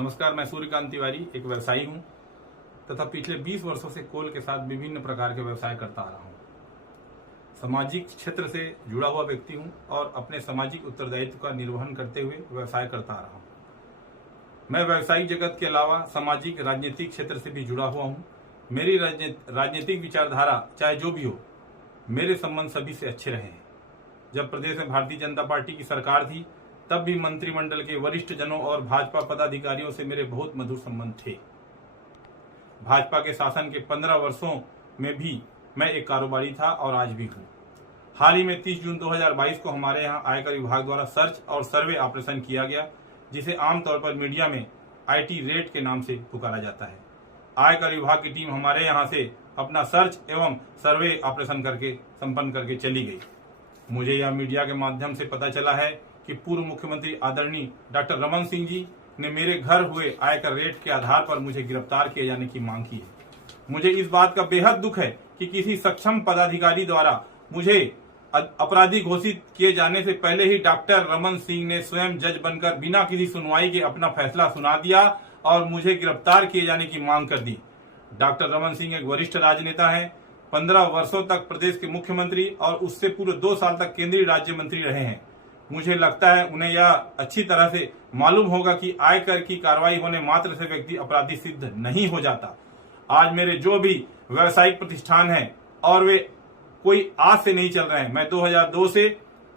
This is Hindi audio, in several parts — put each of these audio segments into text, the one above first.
नमस्कार, मैं सूर्यकांत तिवारी एक व्यवसायी हूं तथा पिछले 20 वर्षों से कोल के साथ विभिन्न प्रकार के व्यवसाय करता आ रहा हूं। सामाजिक क्षेत्र से जुड़ा हुआ व्यक्ति हूं और अपने सामाजिक उत्तरदायित्व का निर्वहन करते हुए व्यवसाय करता आ रहा हूं। मैं व्यवसायिक जगत के अलावा सामाजिक राजनीतिक क्षेत्र से भी जुड़ा हुआ हूं। मेरी राजनीतिक विचारधारा चाहे जो भी हो, मेरे संबंध सभी से अच्छे रहे हैं। जब प्रदेश में भारतीय जनता पार्टी की सरकार थी तब भी मंत्रिमंडल के वरिष्ठ जनों और भाजपा पदाधिकारियों से मेरे बहुत मधुर संबंध थे। भाजपा के शासन के 15 वर्षों में भी मैं एक कारोबारी था और आज भी हूं। हाल ही में 30 जून 2022 को हमारे यहां आयकर विभाग द्वारा सर्च और सर्वे ऑपरेशन किया गया, जिसे आमतौर पर मीडिया में IT रेड के नाम से पुकारा जाता है। आयकर विभाग की टीम हमारे यहां से अपना सर्च एवं सर्वे ऑपरेशन संपन्न करके चली गई। मुझे यह मीडिया के माध्यम से पता चला है कि पूर्व मुख्यमंत्री आदरणीय डॉक्टर रमन सिंह जी ने मेरे घर हुए आयकर रेड के आधार पर मुझे गिरफ्तार किए जाने की मांग की है। मुझे इस बात का बेहद दुख है कि किसी सक्षम पदाधिकारी द्वारा मुझे अपराधी घोषित किए जाने से पहले ही डॉक्टर रमन सिंह ने स्वयं जज बनकर बिना किसी सुनवाई के अपना फैसला सुना दिया और मुझे गिरफ्तार किए जाने की मांग कर दी। डॉक्टर रमन सिंह एक वरिष्ठ राजनेता हैं, 15 वर्षों तक प्रदेश के मुख्यमंत्री और उससे पूरे 2 साल तक केंद्रीय राज्य मंत्री रहे हैं। मुझे लगता है उन्हें यह अच्छी तरह से मालूम होगा कि आयकर की कार्रवाई होने मात्र से व्यक्ति अपराधी सिद्ध नहीं हो जाता। आज मेरे जो भी व्यावसायिक प्रतिष्ठान हैं और वे कोई आज से नहीं चल रहे हैं। मैं 2002 से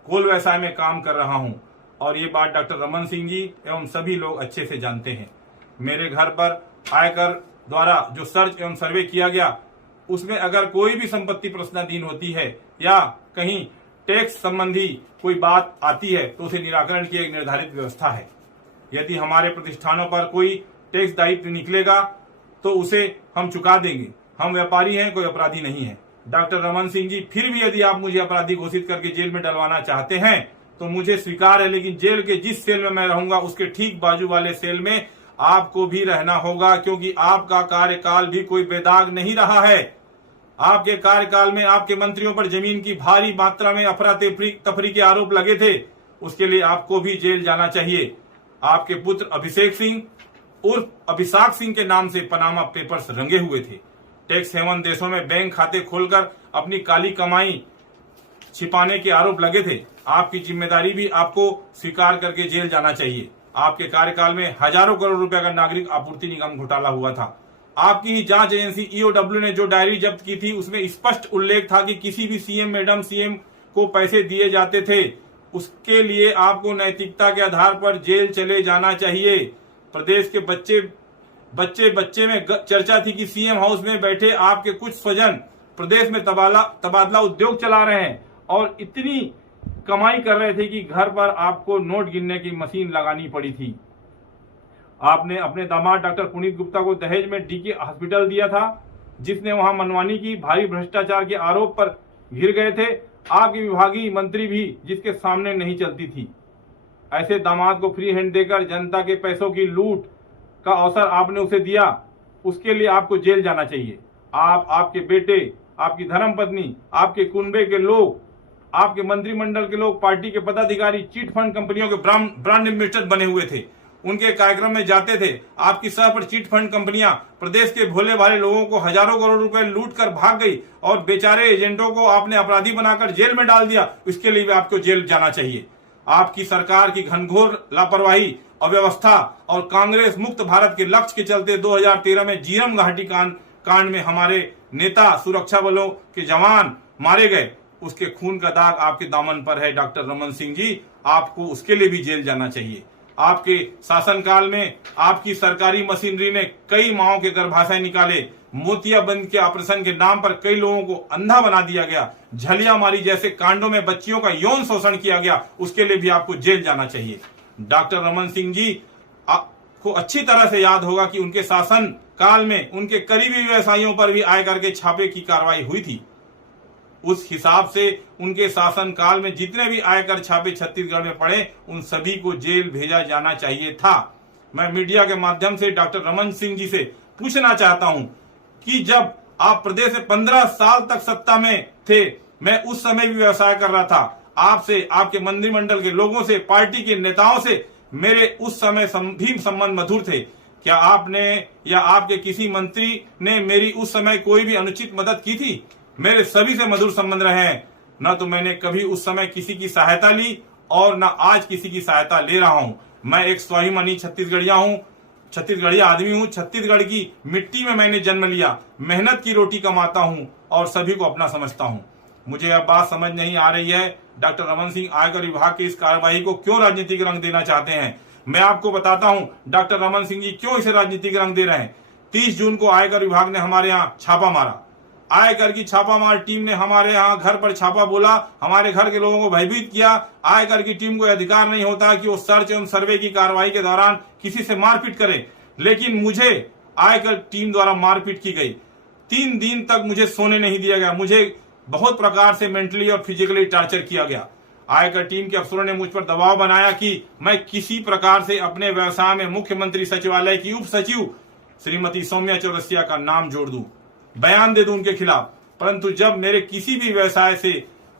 कोल व्यवसाय में काम कर रहा हूं और ये बात डॉक्टर रमन सिंह जी एवं सभी लोग अच्छे से जानते हैं। मेरे घर पर आयकर द्वारा जो सर्च एवं सर्वे किया गया, उसमें अगर कोई भी संपत्ति प्रश्नाधीन होती है या कहीं टैक्स संबंधी कोई बात आती है तो उसे निराकरण की एक निर्धारित व्यवस्था है। यदि हमारे प्रतिष्ठानों पर कोई टैक्स दायित्व निकलेगा तो उसे हम चुका देंगे। हम व्यापारी हैं, कोई अपराधी नहीं है। डॉक्टर रमन सिंह जी, फिर भी यदि आप मुझे अपराधी घोषित करके जेल में डलवाना चाहते हैं तो मुझे स्वीकार है, लेकिन जेल के जिस सेल में मैं रहूंगा उसके ठीक बाजू वाले सेल में आपको भी रहना होगा, क्योंकि आपका कार्यकाल भी कोई बेदाग नहीं रहा है। आपके कार्यकाल में आपके मंत्रियों पर जमीन की भारी मात्रा में अफरा तफरी के आरोप लगे थे, उसके लिए आपको भी जेल जाना चाहिए। आपके पुत्र अभिषेक सिंह उर्फ अभिषाक सिंह के नाम से पनामा पेपर्स रंगे हुए थे। टैक्स हेवन देशों में बैंक खाते खोलकर अपनी काली कमाई छिपाने के आरोप लगे थे। आपकी जिम्मेदारी भी आपको स्वीकार करके जेल जाना चाहिए। आपके कार्यकाल में हजारों करोड़ रुपए का नागरिक आपूर्ति निगम घोटाला हुआ था। आपकी ही जांच एजेंसी EOW ने जो डायरी जब्त की थी उसमें स्पष्ट उल्लेख था कि किसी भी सीएम मैडम सीएम को पैसे दिए जाते थे, उसके लिए आपको नैतिकता के आधार पर जेल चले जाना चाहिए। प्रदेश के बच्चे में चर्चा थी कि सीएम हाउस में बैठे आपके कुछ स्वजन प्रदेश में तबादला उद्योग चला रहे हैं और इतनी कमाई कर रहे थे कि घर पर आपको नोट गिनने की मशीन लगानी पड़ी थी। आपने अपने दामाद डॉक्टर पुनीत गुप्ता को दहेज में DK हॉस्पिटल दिया था, जिसने वहां मनमानी की, भारी भ्रष्टाचार के आरोप पर घिर गए थे। आपके विभागीय मंत्री भी जिसके सामने नहीं चलती थी। ऐसे दामाद को फ्री हैंड देकर जनता के पैसों की लूट का अवसर आपने उसे दिया, उसके लिए आपको जेल जाना चाहिए। आप, आपके बेटे, आपकी धर्मपत्नी, आपके कुनबे के लोग, आपके मंत्रिमंडल के लोग, पार्टी के पदाधिकारी चिट फंड कंपनियों के ब्रांड एम्बेसडर बने हुए थे। उनके कार्यक्रम में जाते थे। आपकी सह पर चिट फंड कंपनियां प्रदेश के भोले भाले लोगों को हजारों करोड़ रुपए लूट कर भाग गई और बेचारे एजेंटों को आपने अपराधी बनाकर जेल में डाल दिया। इसके लिए भी आपको जेल जाना चाहिए। आपकी सरकार की घनघोर लापरवाही, अव्यवस्था और कांग्रेस मुक्त भारत के लक्ष्य के चलते 2013 में जीरम घाटी कांड में हमारे नेता, सुरक्षा बलों के जवान मारे गए। उसके खून का दाग आपके दामन पर है डॉक्टर रमन सिंह जी, आपको उसके लिए भी जेल जाना चाहिए। आपके शासनकाल में आपकी सरकारी मशीनरी ने कई माओं के गर्भाशय निकाले। मोतियाबिंद के ऑपरेशन के नाम पर कई लोगों को अंधा बना दिया गया। झलियामारी जैसे कांडों में बच्चियों का यौन शोषण किया गया, उसके लिए भी आपको जेल जाना चाहिए। डॉक्टर रमन सिंह जी को अच्छी तरह से याद होगा कि उनके शासन काल में उनके करीबी व्यवसायियों पर भी आयकर के छापे की कार्रवाई हुई थी। उस हिसाब से उनके शासन काल में जितने भी आयकर छापे छत्तीसगढ़ में पड़े, उन सभी को जेल भेजा जाना चाहिए था। मैं मीडिया के माध्यम से डॉक्टर रमन सिंह जी से पूछना चाहता हूं कि जब आप प्रदेश में 15 साल तक सत्ता में थे, मैं उस समय भी व्यवसाय कर रहा था। आपसे, आपके मंत्रिमंडल के लोगों से, पार्टी के नेताओं से मेरे उस समय भी संबंध मधुर थे? क्या आपने या आपके किसी मंत्री ने मेरी उस समय कोई भी अनुचित मदद की थी? मेरे सभी से मधुर संबंध रहे हैं। न तो मैंने कभी उस समय किसी की सहायता ली और न आज किसी की सहायता ले रहा हूं। मैं एक स्वाभिमानी छत्तीसगढ़िया आदमी हूं। छत्तीसगढ़ की मिट्टी में मैंने जन्म लिया, मेहनत की रोटी कमाता हूं और सभी को अपना समझता हूं। मुझे यह बात समझ नहीं आ रही है, डॉक्टर रमन सिंह आयकर विभाग की इस कार्रवाई को क्यों राजनीतिक रंग देना चाहते हैं। मैं आपको बताता हूं डॉक्टर रमन सिंह जी क्यों इसे राजनीतिक रंग दे रहे हैं। 30 जून को आयकर विभाग ने हमारे यहां छापा मारा। आयकर की छापामार टीम ने हमारे यहां घर पर छापा बोला, हमारे घर के लोगों को भयभीत किया। आयकर की टीम को अधिकार नहीं होता कि वो सर्च एवं सर्वे की कार्रवाई के दौरान किसी से मारपीट करे, लेकिन मुझे आयकर टीम द्वारा मारपीट की गई। 3 दिन तक मुझे सोने नहीं दिया गया। मुझे बहुत प्रकार से मेंटली और फिजिकली टॉर्चर किया गया। आयकर टीम के अफसरों ने मुझ पर दबाव बनाया कि मैं किसी प्रकार से अपने व्यवसाय में मुख्यमंत्री सचिवालय की उप सचिव श्रीमती सौम्या चौरसिया का नाम जोड़ दूं, बयान दे दूं उनके खिलाफ। परंतु जब मेरे किसी भी व्यवसाय से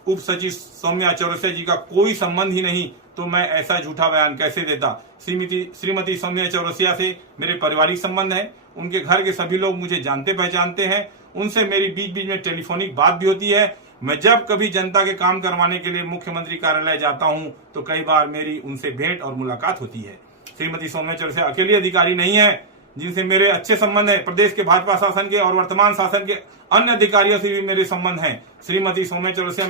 उप सचिव सौम्या चौरसिया जी का कोई संबंध ही नहीं, तो मैं ऐसा झूठा बयान कैसे देता। श्रीमती सौम्या चौरसिया से मेरे पारिवारिक संबंध है। उनके घर के सभी लोग मुझे जानते पहचानते हैं। उनसे मेरी बीच बीच में टेलीफोनिक बात भी होती है। मैं जब कभी जनता के काम करवाने के लिए मुख्यमंत्री कार्यालय जाता हूं तो कई बार मेरी उनसे भेंट और मुलाकात होती है। श्रीमती सौम्या चौरसिया अकेली अधिकारी नहीं है जिनसे मेरे अच्छे संबंध है। प्रदेश के भाजपा शासन के और वर्तमान शासन के अन्य अधिकारियों से भी मेरे संबंध हैं। श्रीमती सौम्या चौरसिया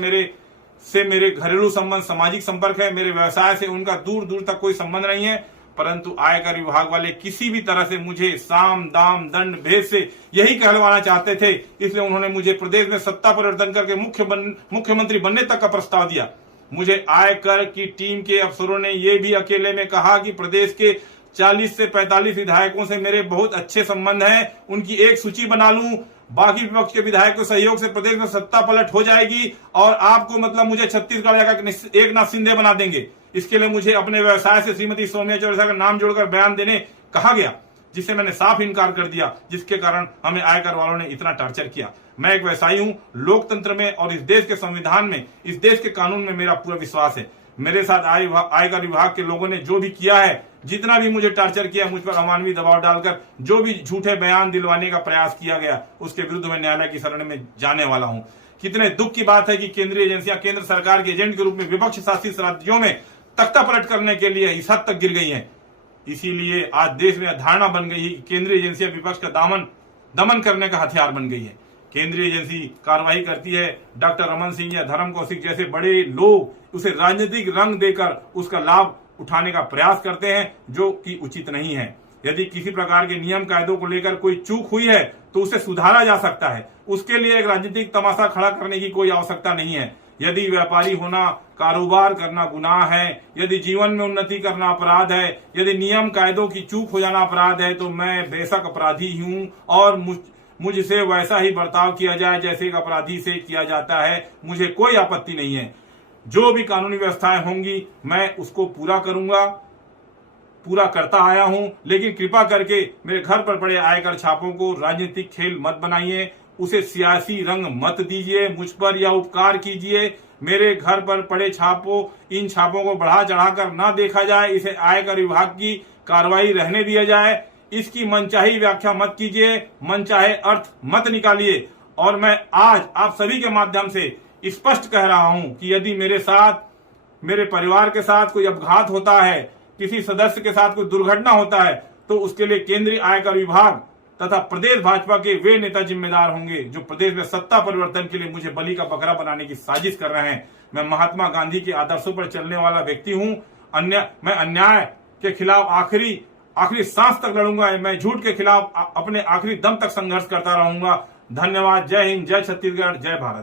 मेरे घरेलू संबंध, सामाजिक संपर्क है। मेरे व्यवसाय से उनका दूर दूर तक कोई संबंध नहीं है। परंतु आयकर विभाग वाले किसी भी तरह से मुझे साम दाम दंड भेद से यही कहलवाना चाहते थे। इसलिए उन्होंने मुझे प्रदेश में सत्ता परिवर्तन करके मुख्यमंत्री बनने तक का प्रस्ताव दिया। मुझे आयकर की टीम के अफसरों ने यह भी अकेले में कहा कि प्रदेश के 40 से 45 विधायकों से मेरे बहुत अच्छे संबंध हैं, उनकी एक सूची बना लूं। बाकी विपक्ष के विधायक के सहयोग से प्रदेश में सत्ता पलट हो जाएगी और आपको मतलब मुझे छत्तीसगढ़ का एकनाथ शिंदे बना देंगे। इसके लिए मुझे अपने व्यवसाय से श्रीमती सौम्या चौरसिया का नाम जोड़कर बयान देने कहा गया, जिससे मैंने साफ इनकार कर दिया, जिसके कारण हमें आयकर वालों ने इतना टॉर्चर किया। मैं एक व्यवसायी हूं। लोकतंत्र में और इस देश के संविधान में, इस देश के कानून में मेरा पूरा विश्वास है। मेरे साथ आयकर विभाग के लोगों ने जो भी किया है, जितना भी मुझे टॉर्चर किया, मुझ पर अमानवीय दबाव डालकर जो भी झूठे बयान दिलवाने का प्रयास किया गया, उसके विरुद्ध मैं न्यायालय की शरण में जाने वाला हूं। कितने दुख की बात है कि केंद्रीय एजेंसियां केंद्र सरकार के एजेंट के रूप में विपक्ष शासित राज्यों में तख्ता पलट करने के लिए इस हद तक गिर गई हैं। इसीलिए आज देश में धारणा बन गई है कि केंद्रीय एजेंसियां विपक्ष का दमन करने का हथियार बन गई है। केंद्रीय एजेंसी कार्रवाई करती है, डॉक्टर रमन सिंह या धर्म कौशिक जैसे बड़े लोग उसे राजनीतिक रंग देकर उसका लाभ उठाने का प्रयास करते हैं, जो कि उचित नहीं है। यदि किसी प्रकार के नियम कायदों को लेकर कोई चूक हुई है तो उसे सुधारा जा सकता है। उसके लिए एक राजनीतिक तमाशा खड़ा करने की कोई आवश्यकता नहीं है। यदि व्यापारी होना, कारोबार करना गुनाह है, यदि जीवन में उन्नति करना अपराध है, यदि नियम कायदों की चूक हो जाना अपराध है, तो मैं बेशक अपराधी हूं और मुझसे वैसा ही बर्ताव किया जाए जैसे एक अपराधी से किया जाता है। मुझे कोई आपत्ति नहीं है। जो भी कानूनी व्यवस्थाएं होंगी मैं उसको पूरा करूंगा, पूरा करता आया हूं। लेकिन कृपा करके मेरे घर पर पड़े आयकर छापों को राजनीतिक खेल मत बनाइए, उसे सियासी रंग मत दीजिए मुझ पर, या उपकार कीजिए। मेरे घर पर पड़े इन छापों को बढ़ा चढ़ाकर ना देखा जाए। इसे आयकर विभाग की कार्रवाई रहने दिया जाए। इसकी मनचाही व्याख्या मत कीजिए, मनचाहे अर्थ मत निकालिए। और मैं आज आप सभी के माध्यम से स्पष्ट कह रहा हूं कि यदि मेरे साथ, मेरे परिवार के साथ कोई अपघात होता है, किसी सदस्य के साथ कोई दुर्घटना होता है, तो उसके लिए केंद्रीय आयकर विभाग तथा प्रदेश भाजपा के वे नेता जिम्मेदार होंगे जो प्रदेश में सत्ता परिवर्तन के लिए मुझे बलि का बकरा बनाने की साजिश कर रहे हैं। मैं महात्मा गांधी के आदर्शों पर चलने वाला व्यक्ति हूं। मैं अन्याय के खिलाफ आखिरी सांस तक लड़ूंगा। मैं झूठ के खिलाफ अपने आखिरी दम तक संघर्ष करता रहूंगा। धन्यवाद। जय हिंद, जय छत्तीसगढ़, जय भारत।